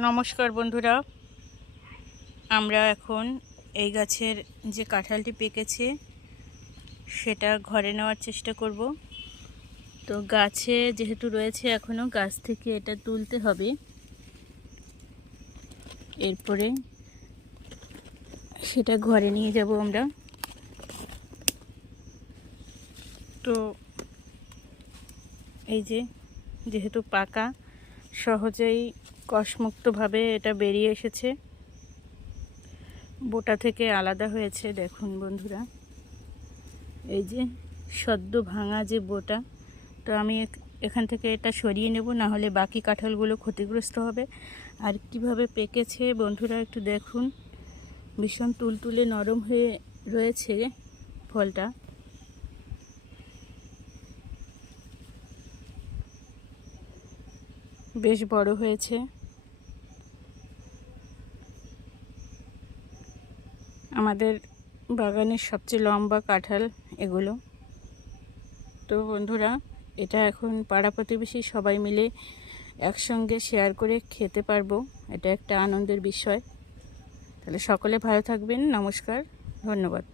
নমস্কার বন্ধুরা, আমরা এখন এই গাছের যে কাঁঠালটি পেকেছে সেটা ঘরে নেওয়ার চেষ্টা করব। তো গাছে যেহেতু রয়েছে এখনও, গাছ থেকে এটা তুলতে হবে, এরপরে সেটা ঘরে নিয়ে যাব আমরা। তো এই যেহেতু পাকা, সহজেই কষমুক্তভাবে এটা বেরিয়ে এসেছে, বোটা থেকে আলাদা হয়েছে। দেখুন বন্ধুরা, এই যে সদ্য ভাঙা যে বোটা। তো আমি এখান থেকে এটা সরিয়ে নেব, না হলে বাকি কাঁঠালগুলো ক্ষতিগ্রস্ত হবে। আর কিভাবে পেকেছে বন্ধুরা একটু দেখুন, ভীষণ তুলতুলে নরম হয়ে রয়েছে ফলটা। বেশ বড় হয়েছে। আমাদের বাগানের সবচেয়ে লম্বা কাঁঠাল এগুলো। তো বন্ধুরা, এটা এখন পাড়া প্রতিবেশী সবাই মিলে একসঙ্গে শেয়ার করে খেতে পারবো, এটা একটা আনন্দের বিষয়। তাহলে সকলে ভালো থাকবেন। নমস্কার, ধন্যবাদ।